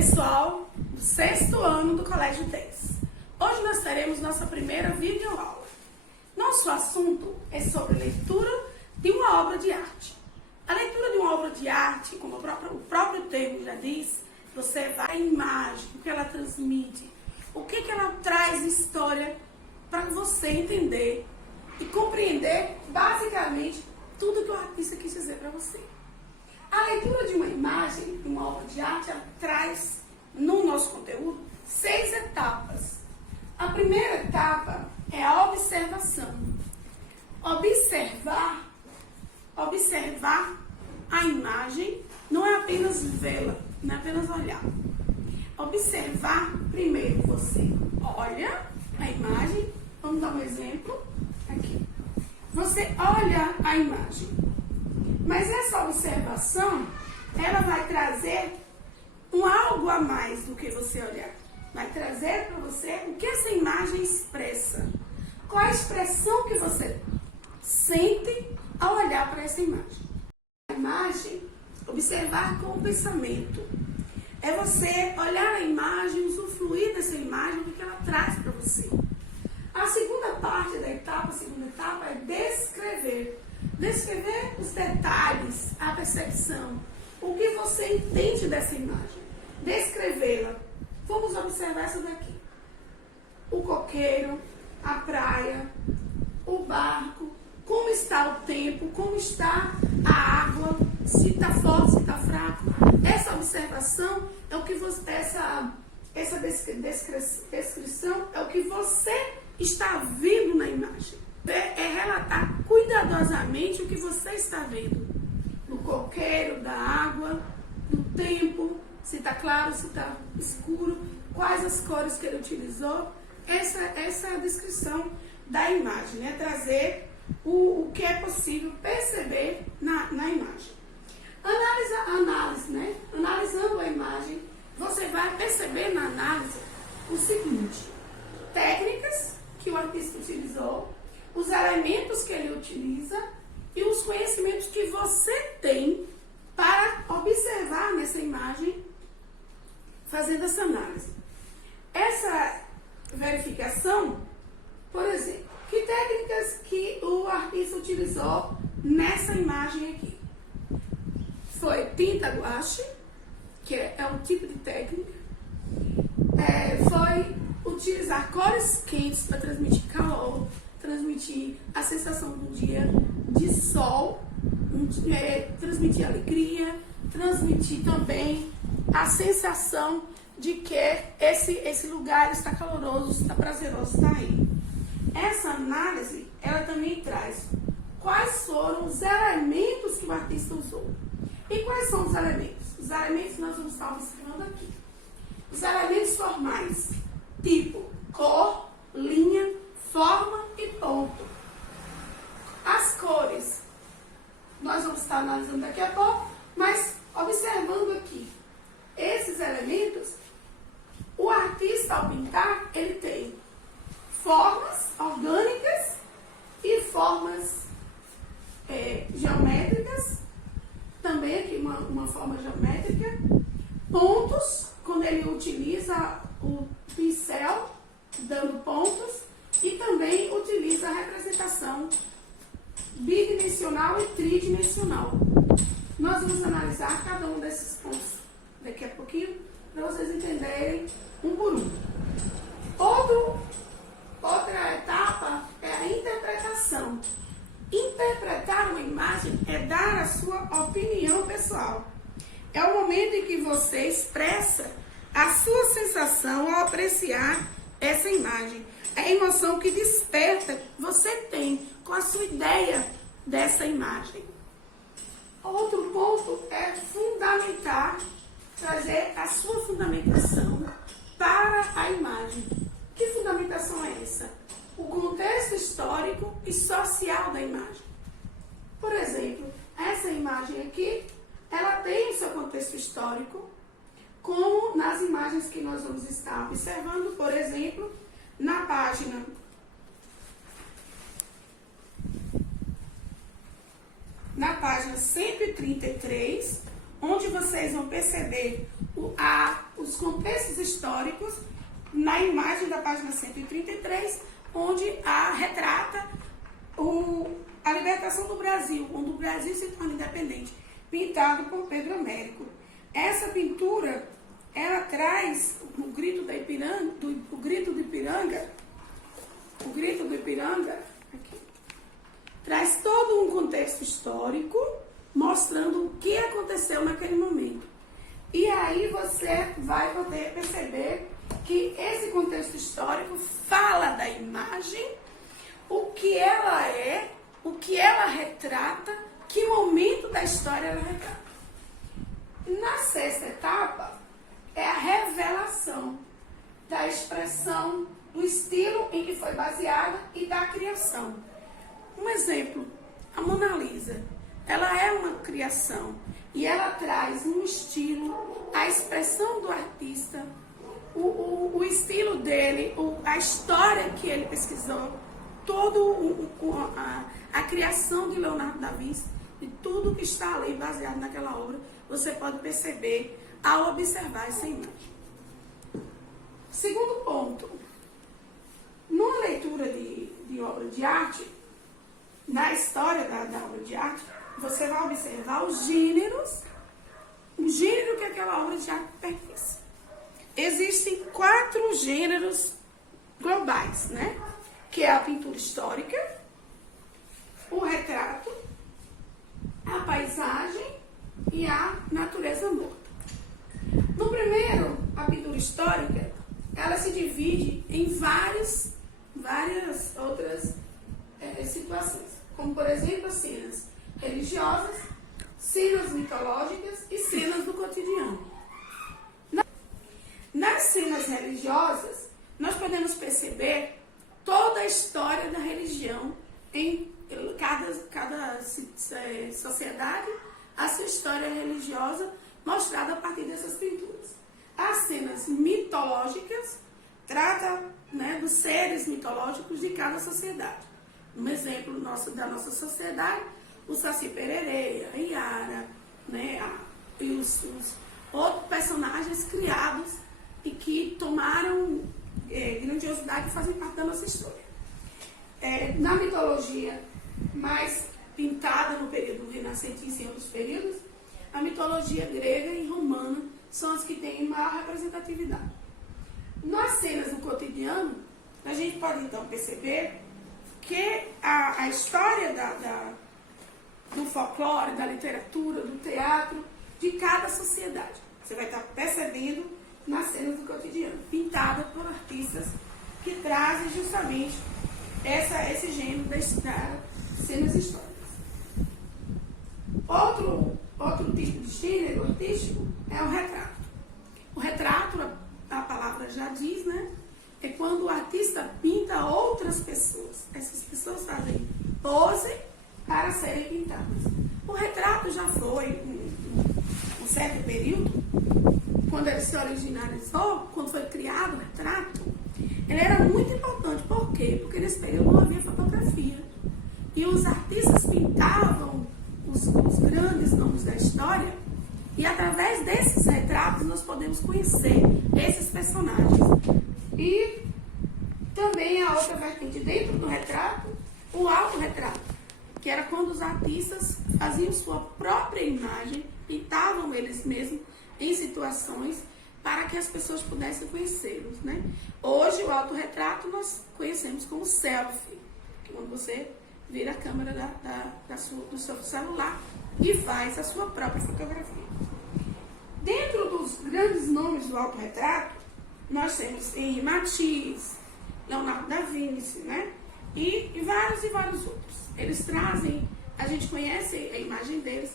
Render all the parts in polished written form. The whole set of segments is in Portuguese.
pessoal do 6º ano do Colégio 10. Hoje nós teremos nossa primeira videoaula. Nosso assunto é sobre leitura de uma obra de arte. A leitura de uma obra de arte, como o próprio termo já diz, você vai à imagem, o que ela transmite, o que ela traz de história para você entender e compreender basicamente tudo que o artista quis dizer para você. A leitura de uma imagem, de uma obra de arte, ela traz no nosso conteúdo 6 etapas. A primeira etapa é a observação. Observar a imagem não é apenas vê-la, não é apenas olhar. Observar, primeiro você olha a imagem, vamos dar um exemplo aqui. Você olha a imagem, mas essa observação, ela vai trazer algo a mais do que você olhar. Vai trazer para você o que essa imagem expressa. Qual a expressão que você sente ao olhar para essa imagem. A imagem, observar com o pensamento. É você olhar a imagem, usufruir dessa imagem, o que ela traz para você. A segunda parte da etapa, a segunda etapa é descrever. Descrever os detalhes, a percepção, o que você entende dessa imagem. Descrevê-la. Vamos observar essa daqui. O coqueiro, a praia, o barco, como está o tempo, como está a água, se está forte, se está fraco. Essa observação é o que você, essa descrição é o que você está vendo na imagem. É relatar cuidadosamente o que você está vendo. No coqueiro, da água, do tempo, se está claro, se está escuro, quais as cores que ele utilizou. Essa é a descrição da imagem, né? Trazer o que é possível perceber na imagem. Análise, né? Analisando a imagem, você vai perceber na análise o seguinte: técnicas que o artista utilizou, os elementos que ele utiliza e os conhecimentos que você tem para observar nessa imagem, fazendo essa análise. Essa verificação, por exemplo, que técnicas que o artista utilizou nessa imagem aqui? Foi tinta guache, que é um tipo de técnica. Foi utilizar cores quentes para transmitir calor, transmitir a sensação do dia de sol, transmitir alegria, transmitir também a sensação de que esse lugar está caloroso, está prazeroso, está aí. Essa análise, ela também traz quais foram os elementos que o artista usou. E quais são os elementos? Os elementos nós vamos estar observando aqui. Os elementos formais, tipo cor, linha, forma e ponto. As cores, nós vamos estar analisando daqui a pouco, mas observando aqui esses elementos, o artista ao pintar, ele tem formas orgânicas e formas geométricas, também aqui uma forma geométrica, pontos, quando ele utiliza o pincel, dando pontos, e também utiliza a representação bidimensional e tridimensional. Nós vamos analisar cada um desses pontos daqui a pouquinho, para vocês entenderem um por um. Outra etapa é a interpretação. Interpretar uma imagem é dar a sua opinião pessoal. É o momento em que você expressa a sua sensação ao apreciar essa imagem. É a emoção que desperta você tem com a sua ideia dessa imagem. Outro ponto é fundamentar, trazer a sua fundamentação para a imagem. Que fundamentação é essa? O contexto histórico e social da imagem. Por exemplo, essa imagem aqui, ela tem o seu contexto histórico, como nas imagens que nós vamos estar observando, por exemplo, na página 133, onde vocês vão perceber os contextos históricos na imagem da página 133, onde retrata a libertação do Brasil, quando o Brasil se torna independente, pintado por Pedro Américo. Essa pintura, ela traz o grito do Ipiranga, aqui, traz todo um contexto histórico, mostrando o que aconteceu naquele momento. E aí você vai poder perceber que esse contexto histórico fala da imagem, o que ela é, o que ela retrata, que momento da história ela retrata. Na sexta etapa, é a revelação da expressão, do estilo em que foi baseada e da criação. Um exemplo, a Mona Lisa. Ela é uma criação e ela traz um estilo, a expressão do artista, o estilo dele, a história que ele pesquisou, a criação de Leonardo da Vinci, e tudo que está ali baseado naquela obra, você pode perceber ao observar essa imagem. Segundo ponto, numa leitura de obra de arte, na história da obra de arte, você vai observar os gêneros, o gênero que aquela obra de arte pertence. Existem 4 gêneros globais, né? Que é a pintura histórica, o retrato, a paisagem e a natureza morta. No primeiro, a pintura histórica, ela se divide em várias outras situações, como por exemplo cenas religiosas, cenas mitológicas e cenas do cotidiano. Nas cenas religiosas, nós podemos perceber toda a história da religião em cada sociedade, a sua história religiosa mostrada a partir dessas pinturas. As cenas mitológicas tratam, né, dos seres mitológicos de cada sociedade. Um exemplo da nossa sociedade, o Saci Pererê, a Iara, né, e os outros personagens criados e que tomaram grandiosidade e fazem parte da nossa história. Na mitologia mais pintada no período renascentista e em outros períodos, a mitologia grega e romana são as que têm maior representatividade. Nas cenas do cotidiano, a gente pode então perceber que a história do folclore, da literatura, do teatro, de cada sociedade, você vai estar percebendo nas cenas do cotidiano, pintada por artistas que trazem justamente esse gênero das cenas históricas. Outro tipo de gênero artístico é o retrato. O retrato, a palavra já diz, né? É quando o artista pinta outras pessoas. Essas pessoas fazem pose para serem pintadas. O retrato já foi, um certo período, quando ele se originalizou, quando foi criado o retrato, ele era muito importante. Por quê? Porque nesse período não havia fotografia. E os artistas pintavam os grandes nomes da história, e através desses retratos nós podemos conhecer esses personagens. E também a outra vertente dentro do retrato, o autorretrato, que era quando os artistas faziam sua própria imagem, pintavam eles mesmos em situações para que as pessoas pudessem conhecê-los, né? Hoje o autorretrato nós conhecemos como selfie, quando você vira a câmera do seu celular e faz a sua própria fotografia. Dentro dos grandes nomes do autorretrato, nós temos Henri Matisse, Leonardo da Vinci, né? E vários outros. Eles trazem, a gente conhece a imagem deles,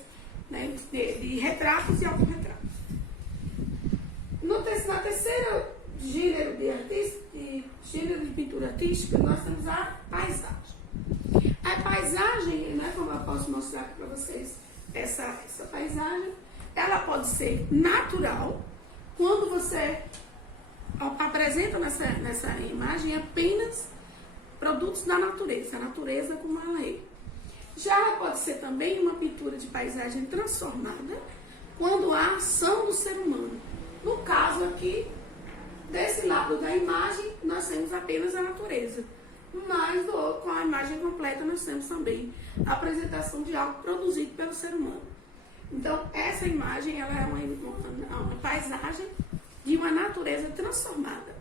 né? de retratos e autorretratos. Na terceira gênero de pintura artística, nós temos a paisagem. A paisagem, né, como eu posso mostrar aqui para vocês, essa paisagem, ela pode ser natural, quando você apresenta nessa imagem apenas produtos da natureza, a natureza como ela é. Já ela pode ser também uma pintura de paisagem transformada, quando há ação do ser humano. No caso aqui, desse lado da imagem, nós temos apenas a natureza. Mas com a imagem completa nós temos também a apresentação de algo produzido pelo ser humano. Então, essa imagem ela é uma paisagem de uma natureza transformada.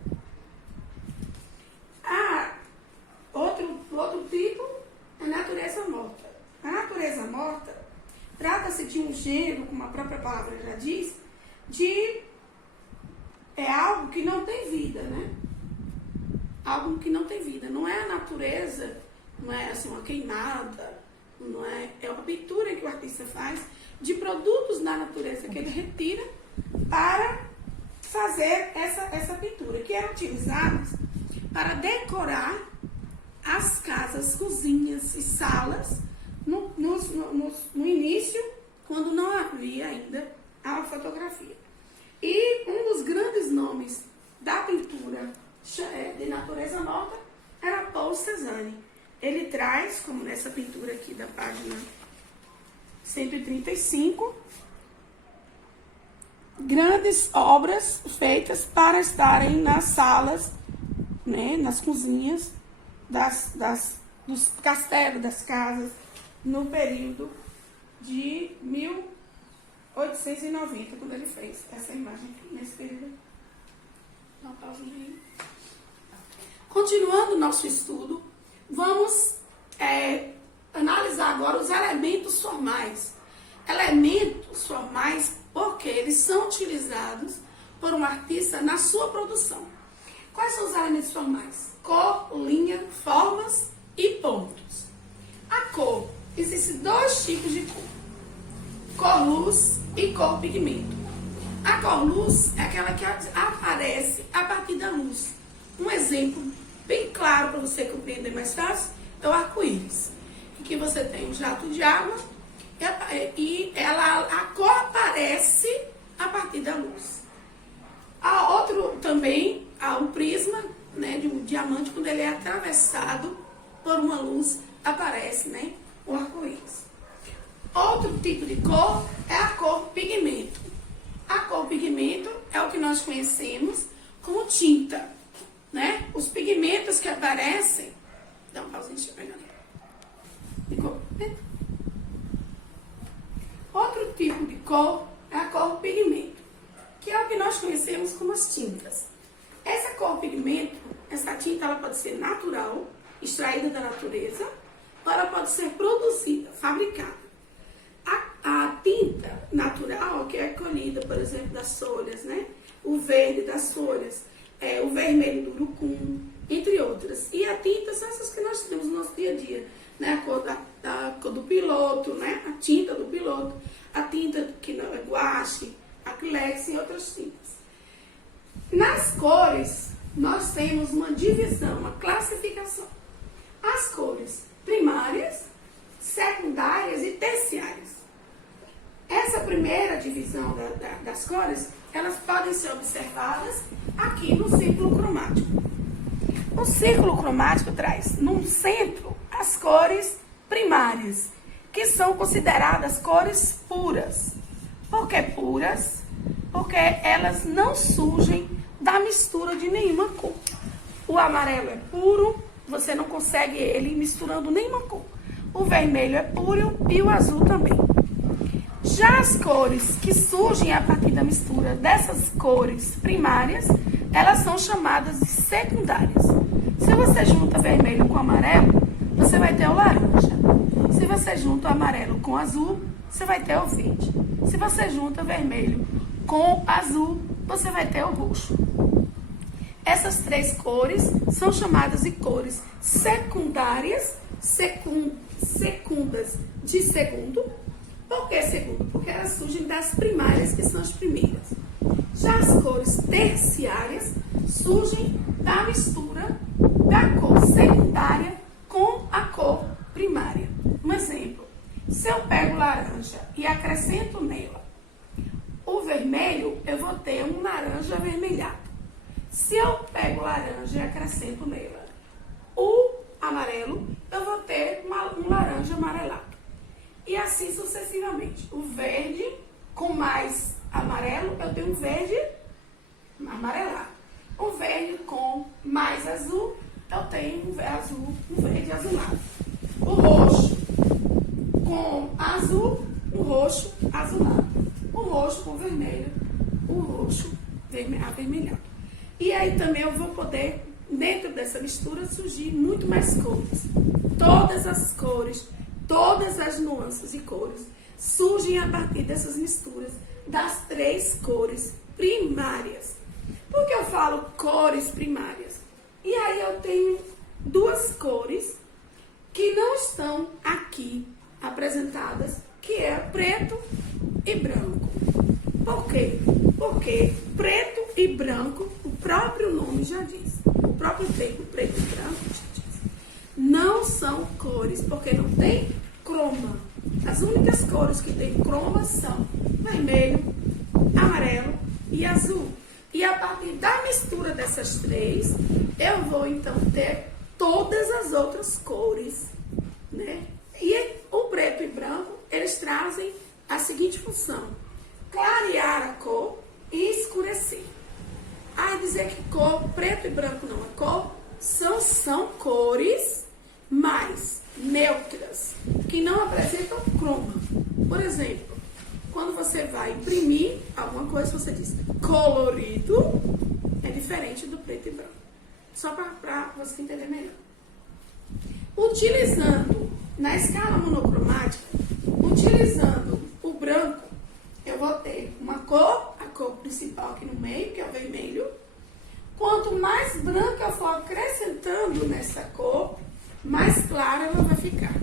Outro tipo é a natureza morta. A natureza morta trata-se de um gênero, como a própria palavra já diz, é algo que não tem vida, né? Algo que não tem vida. Não é a natureza, não é assim uma queimada, não é uma pintura que o artista faz de produtos da natureza que ele retira para fazer essa pintura, que eram utilizadas para decorar as casas, cozinhas e salas no início, quando não havia ainda a fotografia. E um dos grandes nomes da pintura de natureza morta era Paul Cézanne. Ele traz, como nessa pintura aqui da página 135, grandes obras feitas para estarem nas salas, né, nas cozinhas dos castelos, das casas, no período de 1890, quando ele fez essa imagem aqui, nesse período. Dá uma pausinha aí. Continuando o nosso estudo, vamos analisar agora os elementos formais. Elementos formais porque eles são utilizados por um artista na sua produção. Quais são os elementos formais? Cor, linha, formas e pontos. A cor. Existem dois tipos de cor. Cor luz e cor pigmento. A cor luz é aquela que aparece a partir da luz. Um exemplo bem claro para você compreender mais fácil é o arco-íris. Aqui você tem um jato de água e a cor aparece a partir da luz. Há outro também, há um prisma, né, de um diamante, quando ele é atravessado por uma luz, aparece, né, o arco-íris. Outro tipo de cor é a cor pigmento. A cor pigmento é o que nós conhecemos como tinta, né? Os pigmentos que aparecem... Dá uma pausinha, deixa eu pegar ali. Outro tipo de cor é a cor pigmento, que é o que nós conhecemos como as tintas. Essa cor pigmento, essa tinta, ela pode ser natural, extraída da natureza, ou ela pode ser produzida, fabricada. A tinta natural, que é colhida, por exemplo, das folhas, né? O verde das folhas, o vermelho do urucum, entre outras. E a tinta são essas que nós temos no nosso dia a dia, né? A cor da cor do piloto, né? A tinta do piloto, a tinta que não é guache, acrílex e outras tintas. Nas cores, nós temos uma divisão, uma classificação. As cores primárias, secundárias e terciárias. Essa primeira divisão das cores, elas podem ser observadas aqui no círculo cromático. O círculo cromático traz no centro as cores primárias, que são consideradas cores puras. Por que puras? Porque elas não surgem da mistura de nenhuma cor. O amarelo é puro, você não consegue ele misturando nenhuma cor. O vermelho é puro e o azul também. Já as cores que surgem a partir da mistura dessas cores primárias, elas são chamadas de secundárias. Se você junta vermelho com amarelo, você vai ter o laranja. Se você junta o amarelo com azul, você vai ter o verde. Se você junta vermelho com azul, você vai ter o roxo. Essas três cores são chamadas de cores secundárias, secundas de segundo. Por que segundo? Porque elas surgem das primárias, que são as primeiras. Já as cores terciárias surgem da mistura da cor secundária com a cor primária. Um exemplo, se eu pego laranja e acrescento nela o vermelho, eu vou ter um laranja avermelhado. Se eu pego laranja e acrescento nela o amarelo, eu vou ter um laranja amarelado. E assim sucessivamente. O verde com mais amarelo, eu tenho um verde amarelado. O verde com mais azul, eu tenho um verde azulado. O roxo com azul, o roxo azulado. O roxo com vermelho, o roxo avermelhado. E aí também eu vou poder, dentro dessa mistura, surgir muito mais cores. Todas as cores, todas as nuances e cores surgem a partir dessas misturas das 3 cores primárias. Por que eu falo cores primárias? E aí eu tenho 2 cores que não estão aqui apresentadas, que é preto e branco. Por quê? Porque preto e branco, o próprio nome já diz, o próprio termo preto e branco já diz, não são cores, porque não tem croma. As únicas cores que tem croma são vermelho, amarelo e azul. E a partir da mistura dessas 3, eu vou então ter todas as outras cores, né? E o preto e branco, eles trazem a seguinte função: clarear a cor e escurecer. Dizer que cor, preto e branco não é cor, são cores mais neutras, que não apresentam croma. Por exemplo, quando você vai imprimir alguma coisa, você diz colorido, é diferente do preto e branco. Só para você entender melhor. Utilizando, na escala monocromática, utilizando o branco, eu vou ter uma cor, a cor principal aqui no meio, que é o vermelho. Quanto mais branco eu for acrescentando nessa cor, mais clara ela vai ficar.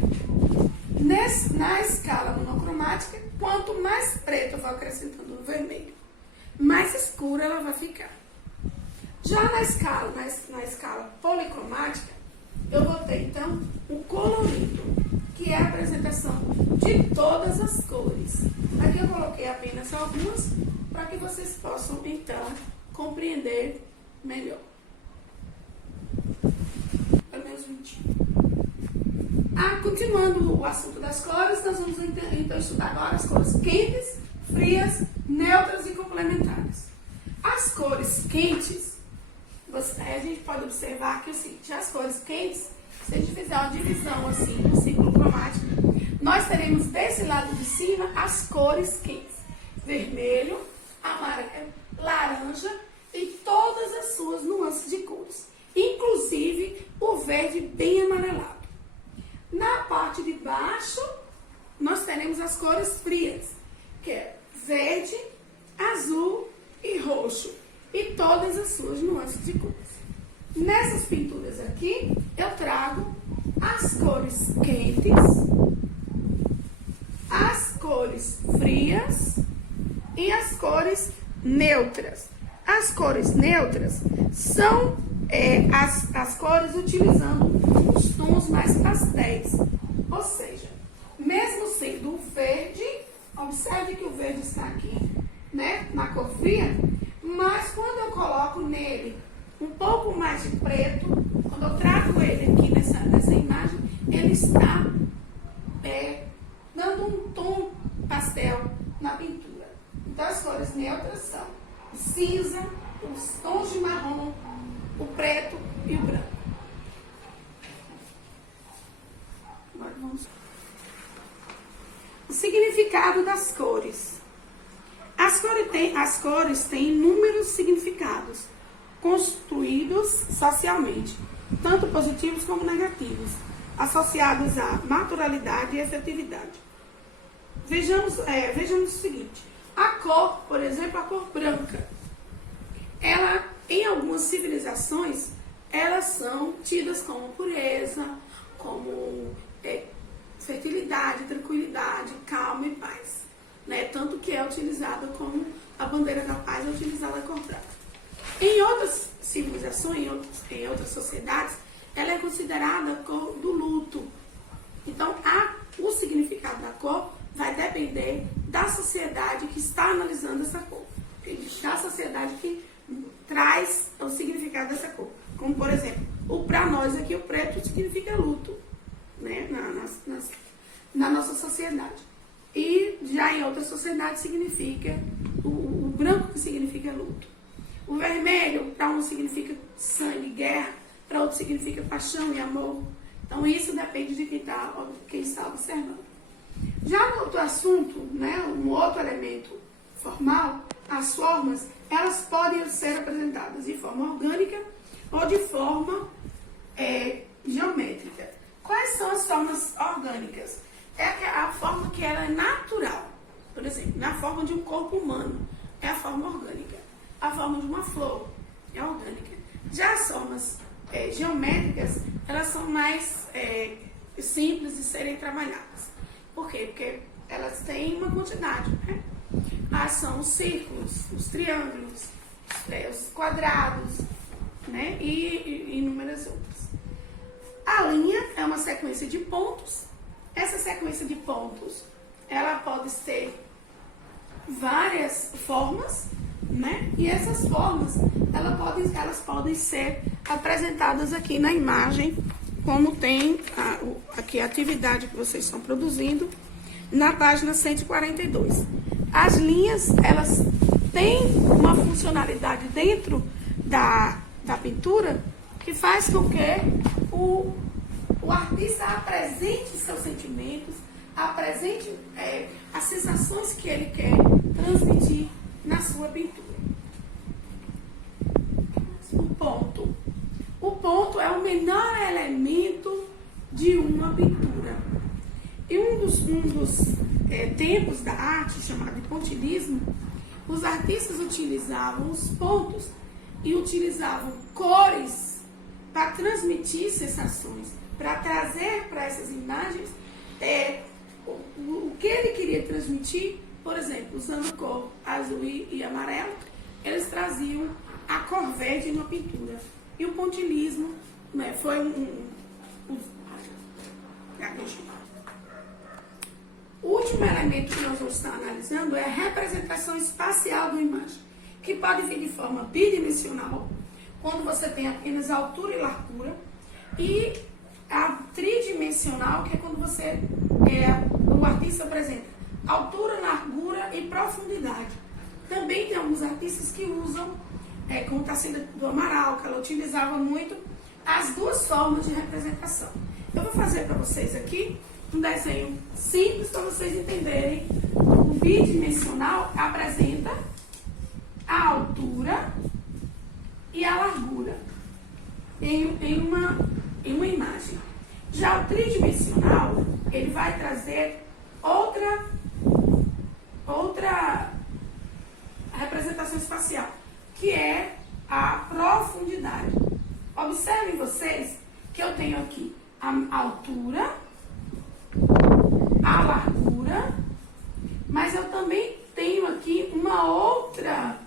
Na escala monocromática, quanto mais preto eu vou acrescentando no vermelho, mais escura ela vai ficar. Já na escala policromática, eu vou ter então o colorido, que é a apresentação de todas as cores. Aqui eu coloquei apenas algumas para que vocês possam então compreender melhor. Pelo menos 20. Continuando o assunto das cores, nós vamos então estudar agora as cores quentes, frias, neutras e complementares. As cores quentes, a gente pode observar que o seguinte: as cores quentes, se a gente fizer uma divisão assim no círculo cromático, nós teremos desse lado de cima as cores quentes: vermelho, amarelo, laranja e todas as suas nuances de cores, inclusive o verde bem amarelado. Na parte de baixo, nós teremos as cores frias, que é verde, azul e roxo, e todas as suas nuances de cores. Nessas pinturas aqui, eu trago as cores quentes, as cores frias e as cores neutras. As cores neutras são as cores utilizando os tons mais pastéis. Ou seja, mesmo sendo o verde, observe que o verde está aqui, né, na cor fria, mas quando eu coloco nele um pouco mais de preto, quando eu trago ele aqui nessa imagem, ele está dando um tom pastel na pintura. Então as cores neutras são o cinza, os tons de marrom, o preto e o branco. Agora vamos. O significado das cores. As cores têm inúmeros significados, construídos socialmente, tanto positivos como negativos, associados à naturalidade e efetividade. Vejamos o seguinte: a cor, por exemplo, a cor branca, ela, em algumas civilizações, elas são tidas como pureza, como fertilidade, tranquilidade, calma e paz, né? Tanto que é utilizada como a bandeira da paz, é utilizada a cor branca. Em outras civilizações, em outras sociedades, ela é considerada a cor do luto. Então, o significado da cor vai depender da sociedade que está analisando essa cor, da sociedade que traz o significado dessa cor. Como, por exemplo, para nós aqui, o preto significa luto, né, na nossa sociedade. E já em outras outra sociedade significa o branco, que significa luto. O vermelho para um significa sangue, guerra, para outro significa paixão e amor. Então isso depende de quem está observando. Já no outro assunto, né, um outro elemento formal, as formas, elas podem ser apresentadas de forma orgânica ou de forma geométrica. Quais são as formas orgânicas? É a forma que ela é natural. Por exemplo, na forma de um corpo humano, é a forma orgânica. A forma de uma flor é orgânica. Já as formas geométricas, elas são mais simples de serem trabalhadas. Por quê? Porque elas têm uma quantidade, né? São os círculos, os triângulos, os quadrados, né? E inúmeras outras. A linha é uma sequência de pontos. Essa sequência de pontos, ela pode ter várias formas, né? E essas formas, elas podem ser apresentadas aqui na imagem, como tem aqui a atividade que vocês estão produzindo, na página 142. As linhas, elas têm uma funcionalidade dentro da pintura que faz com que o artista apresente seus sentimentos, apresente as sensações que ele quer transmitir na sua pintura. O ponto é o menor elemento de uma pintura. E um dos tempos da arte, chamado de pontilhismo, os artistas utilizavam os pontos e utilizavam cores para transmitir sensações, para trazer para essas imagens o que ele queria transmitir. Por exemplo, usando cor azul e amarelo, eles traziam a cor verde numa pintura. E o pontilhismo, né, foi O último elemento que nós vamos estar analisando é a representação espacial de uma imagem, que pode vir de forma bidimensional, quando você tem apenas altura e largura, e a tridimensional, que é quando o artista apresenta altura, largura e profundidade. Também tem alguns artistas que usam, como está sendo do Amaral, que ela utilizava muito, as duas formas de representação. Eu vou fazer para vocês aqui um desenho simples para vocês entenderem. O bidimensional apresenta a altura e a largura em uma imagem. Já o tridimensional, ele vai trazer outra representação espacial, que é a profundidade. Observem vocês que eu tenho aqui a altura, a largura, mas eu também tenho aqui uma outra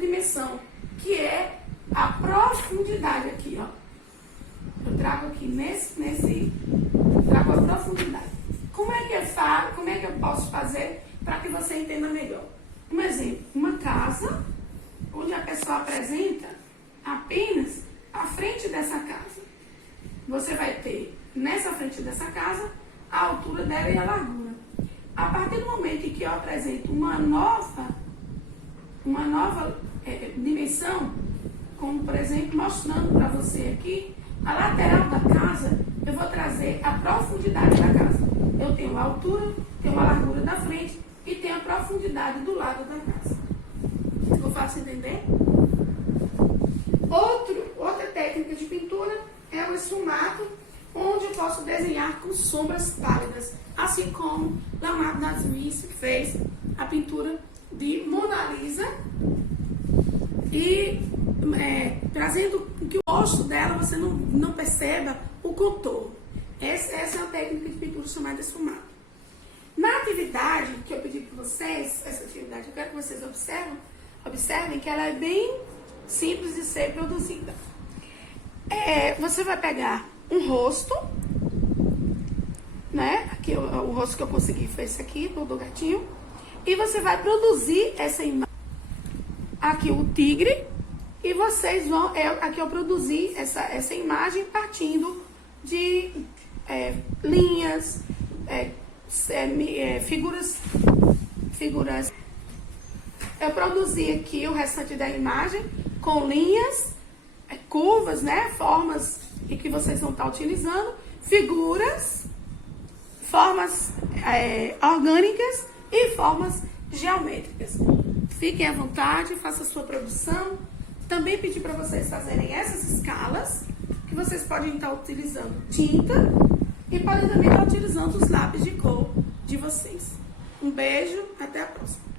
dimensão, que é a profundidade aqui, ó. Eu trago aqui trago a profundidade. Como é que eu posso fazer para que você entenda melhor? Um exemplo, uma casa onde a pessoa apresenta apenas a frente dessa casa. Você vai ter nessa frente dessa casa a altura dela e a largura. A partir do momento em que eu apresento uma nova dimensão, como por exemplo mostrando para você aqui a lateral da casa, eu vou trazer a profundidade da casa. Eu tenho a altura, tenho a largura da frente e tenho a profundidade do lado da casa. Ficou fácil entender? Outra técnica de pintura é o esfumato, onde eu posso desenhar com sombras pálidas, assim como Leonardo da Vinci fez a pintura de Mona Lisa, e trazendo que o rosto dela você não perceba o contorno. Essa é a técnica de pintura chamada esfumato. Na atividade que eu pedi para vocês, essa atividade, eu quero que vocês observem que ela é bem simples de ser produzida. Você vai pegar um rosto, né? Aqui o rosto que eu consegui foi esse aqui, do gatinho. E você vai produzir essa imagem. Aqui o tigre. E vocês vão... aqui eu produzi essa imagem partindo de linhas, figuras. Eu produzi aqui o restante da imagem com linhas, curvas, né? Formas e que vocês vão estar utilizando, figuras, formas orgânicas e formas geométricas. Fiquem à vontade, faça a sua produção. Também pedi para vocês fazerem essas escalas, que vocês podem estar utilizando tinta e podem também estar utilizando os lápis de cor de vocês. Um beijo, até a próxima.